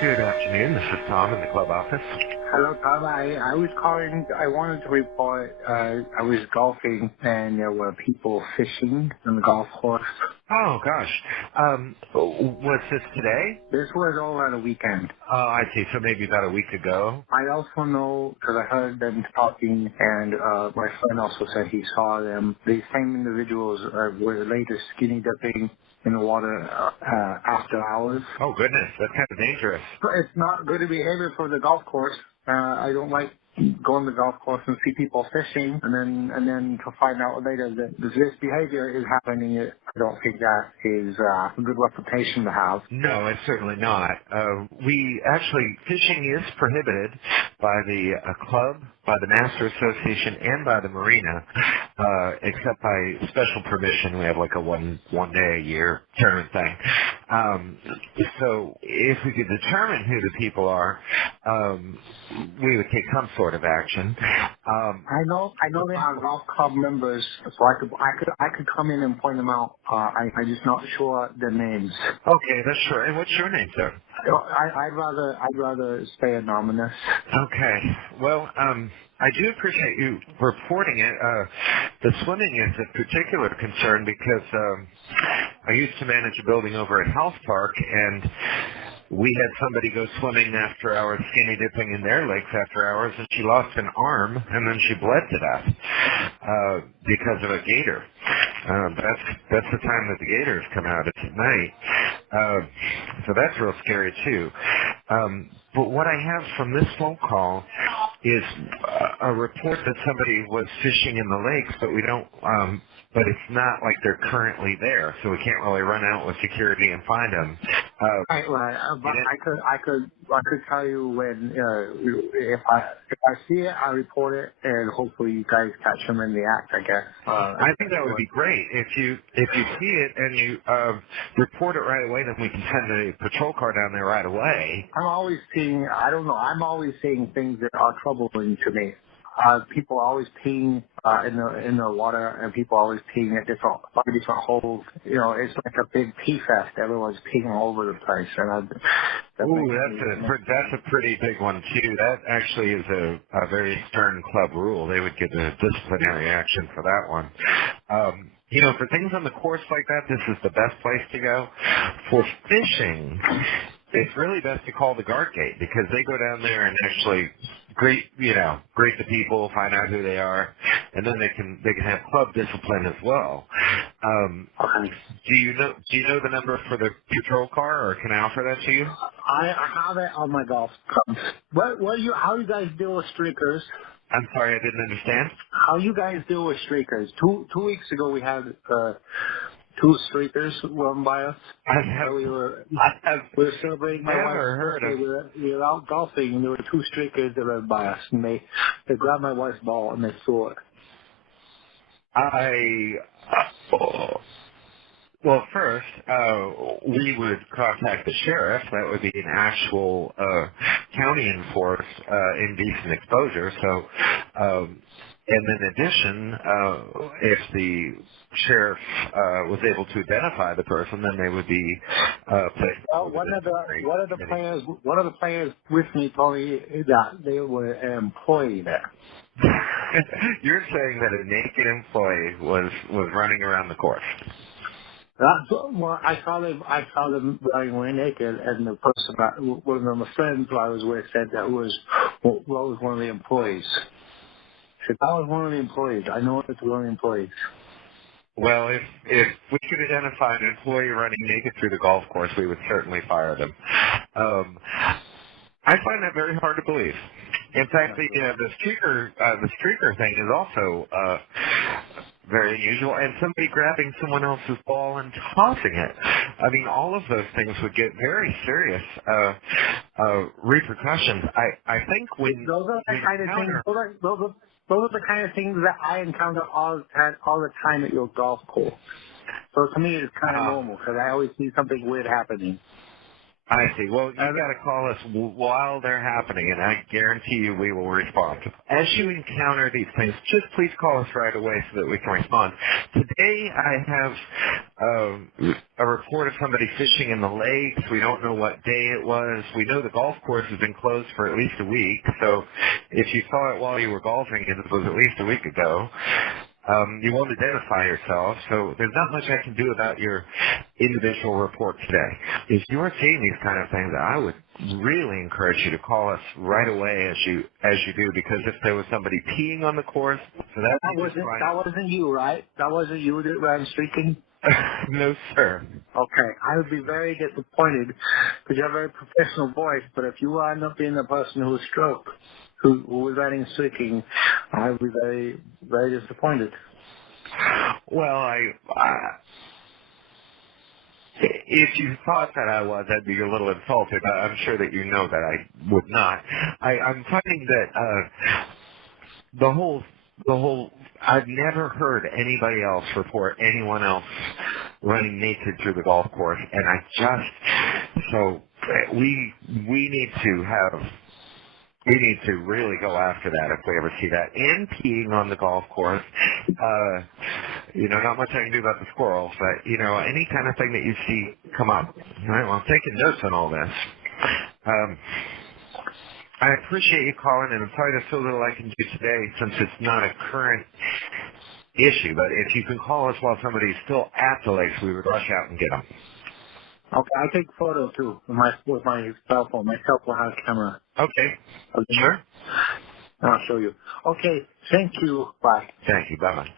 Good afternoon. This is Tom in the club office. Hello, Tom. I was calling. I wanted to report. I was golfing and there were people fishing on the golf course. Oh gosh. Was this today? This was over the weekend. Oh, I see. So maybe about a week ago. I also know because I heard them talking, and my friend also said he saw them. These same individuals were later skinny dipping in the water after hours. Oh goodness, that's kind of dangerous. It's not good behavior for the golf course. I don't like going to the golf course and see people fishing, and then to find out later that this behavior is happening. I don't think that is a good reputation to have. No, it's certainly not. We actually, fishing is prohibited by the club, by the Master Association, and by the Marina, except by special permission. We have like a one day a year tournament thing. So if we could determine who the people are, we would take some sort of action. I know they are golf club members, so I could come in and point them out. I'm just not sure the names. Okay, that's sure. And what's your name, sir? I'd rather stay anonymous. Okay. Well, I do appreciate you reporting it. The swimming is a particular concern because I used to manage a building over at Health Park, and we had somebody go swimming after hours, skinny dipping in their lakes after hours, and she lost an arm, and then she bled to death because of a gator. That's the time that the gators come out. It's at night. So that's real scary too. But what I have from this phone call is a report that somebody was fishing in the lakes, but we don't. But it's not like they're currently there, so we can't really run out with security and find them. Right. But It, I could tell you when if I see it, I report it, and hopefully you guys catch them in the act. I guess. I If think that's that would what. be great. If you see it and you report it right away, then we can send a patrol car down there right away. I'm always seeing. I don't know. I'm always seeing things that are troubling to me. People always peeing in the water, and people always peeing at different holes. You know, it's like a big pee fest. Everyone's peeing all over the place, and that Ooh, makes me. That makes that's a pretty big one too. That actually is a very stern club rule. They would get a disciplinary action for that one. For things on the course like that, this is the best place to go. For fishing, it's really best to call the guard gate because they go down there and actually greet the people, find out who they are, and then they can have club discipline as well. Um, okay. do you know the number for the patrol car, or can I offer that to you? I have it on my golf clubs. How you guys deal with streakers? I'm sorry, I didn't understand. How you guys deal with streakers? Two weeks ago we had two streakers run by us. I have We were I have we were celebrating my wife's never heard birthday. of We were out golfing, and there were two streakers that ran by us, and they grabbed my wife's ball and they threw it. I. Well, first, we would contact the sheriff. That would be an actual county enforced indecent exposure. So, and in addition, if the sheriff was able to identify the person, then they would be placed Well, before the disciplinary committee. one of the players with me told me that they were an employee there. You're saying that a naked employee was running around the course. Well, I saw them running away naked, and the person one of my friends who I was with said that was one of the employees. Said that was one of the employees. I know it's one of the employees. Well, if we could identify an employee running naked through the golf course, we would certainly fire them. I find that very hard to believe. In fact, the streaker thing is also very unusual, and somebody grabbing someone else's ball and tossing it. I mean, all of those things would get very serious repercussions. I think when Those are the we kind of things. encounter Those are the kind of things that I encounter all the time at your golf course. So to me, it's kind of uh, normal because I always see something weird happening. I see. Well, you And got to call us while they're happening, and I guarantee you we will respond. As you encounter these things, just please call us right away so that we can respond. Today, I have a report report of somebody fishing in the lakes. We don't know what day it was. We know the golf course has been closed for at least a week. So if you saw it while you were golfing, it was at least a week ago. You won't identify yourself, so there's not much I can do about your individual report today. If you are seeing these kind of things, I would really encourage you to call us right away as you do, because if there was somebody peeing on the course, so that That would be just wasn't fine. that wasn't you, right? That wasn't you that ran streaking. No, sir. Okay, I would be very disappointed because you have a very professional voice. But if you end up being the person who stroke, who was running streaking, I would be very disappointed. Well, if you thought that I was, I'd be a little insulted. I'm sure that you know that I would not. I'm finding that the whole I've never heard anybody else report anyone else running naked through the golf course, and I just so we need to have we need to really go after that if we ever see that. And peeing on the golf course, not much I can do about the squirrels, but any kind of thing that you see come up. All right, well, I'm taking notes on all this. Um, I appreciate you calling, and I'm sorry there's so little I can do today since it's not a current issue. But if you can call us while somebody's still at the lakes, we would rush out and get them. Okay, I take photos too with my cell phone. My cell phone has a camera. Okay. Okay, Sure. I'll show you. Okay, thank you. Bye. Thank you. Bye-bye.